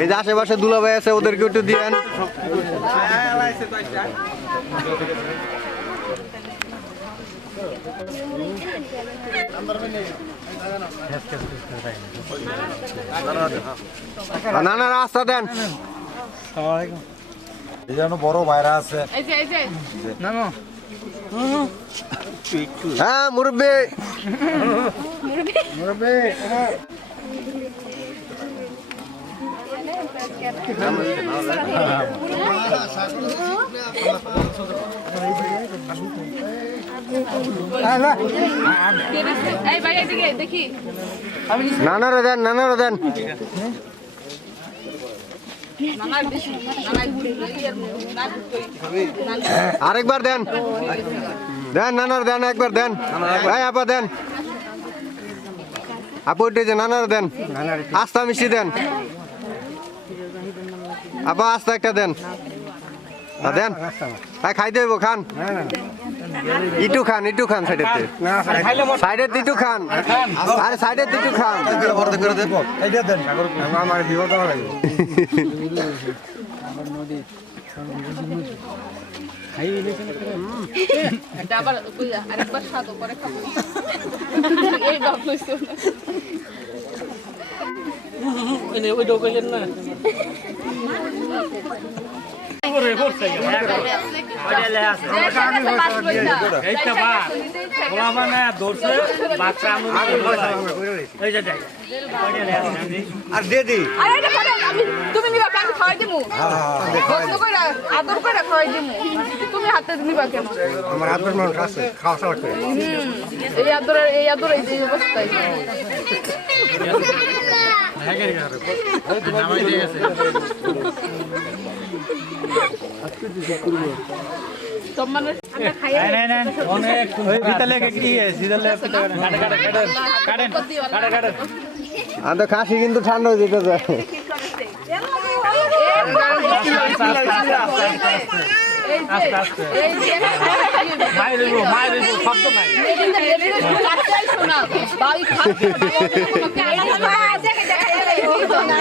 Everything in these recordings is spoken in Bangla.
এই যে আশেপাশে দুলাভাই আছে ওদেরকে একটু দিয়েন। না না রাস্তা দেন। এই বড় ভাইরা আছে। এই যে এই যে হ্যাঁ মুরব্বী এই ভাই নানারে দেন নানারে দেন। আরেকবার দেন। দেন, নানার দেন, একবার দেন। এই আপা, দেন। আপু উঠে যে নানার দেন। আস্তা মিষ্টি দেন। আপা আস্তা একটা দেন। আ, দেন। হ্যাঁ খাই দেবো খান। ইটু খান ইটু খান সাইডের সাইডের ইটু খান। আরে সাইডের ইটু খান। এইটা দেন আমার আর দিয়ে দি আরে এটা করে আমি তুমি নিবা কেন খাওয়াই দিমু আদর করে খাওয়াই দিমু তুমি হাতে নিবা কেন আমার হাতের মানুষ আছে খাওয়া সাওয়া করে এই আদর এই আদর এই অবস্থায় আর খাসি কিন্তু ঠান্ডা হয়ে যেতে যায়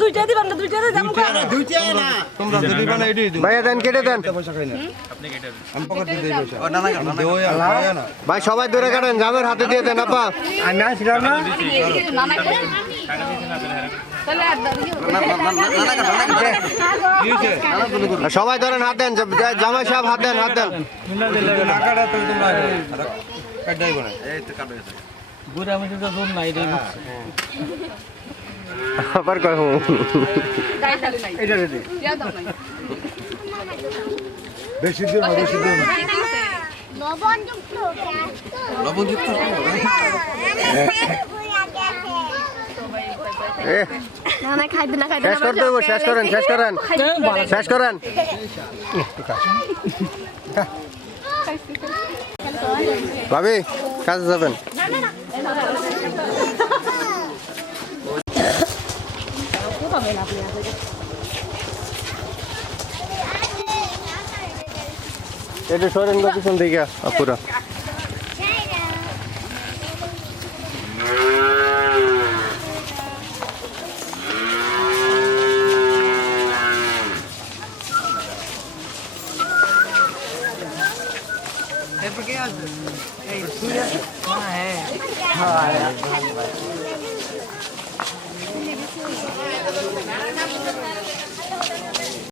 না হ্যাঁ না ভাই কাম পাই দাও দাও দাও আলা যাবা গো দুইটা না দুইটা দিবাম কো তোমরা যদি বানা এডি দিও ভাইয়া দেন কেটে দেন পয়সা খাই না আমি পকেট দিয়ে পয়সা না না না না ভাই সবাই ধরে কাটেন জামের হাতে দিয়ে দেন আপা না আর সবাই ধরেন হাত দেন জামাই সাহেব হাত দেন হাত দেন না কাটা তো তোমরা কাটাই বলে এই তো কাটা বুড়া আমি তো জোর নাই রে আবার কয় বেশি দিও না বেশি দিও না। শেষ করতে হইব শেষ করেন শেষ করেন শেষ করেন। ভাবি কাজে যাবেন। এটা সরেন গো পিছন দিকে আপুরা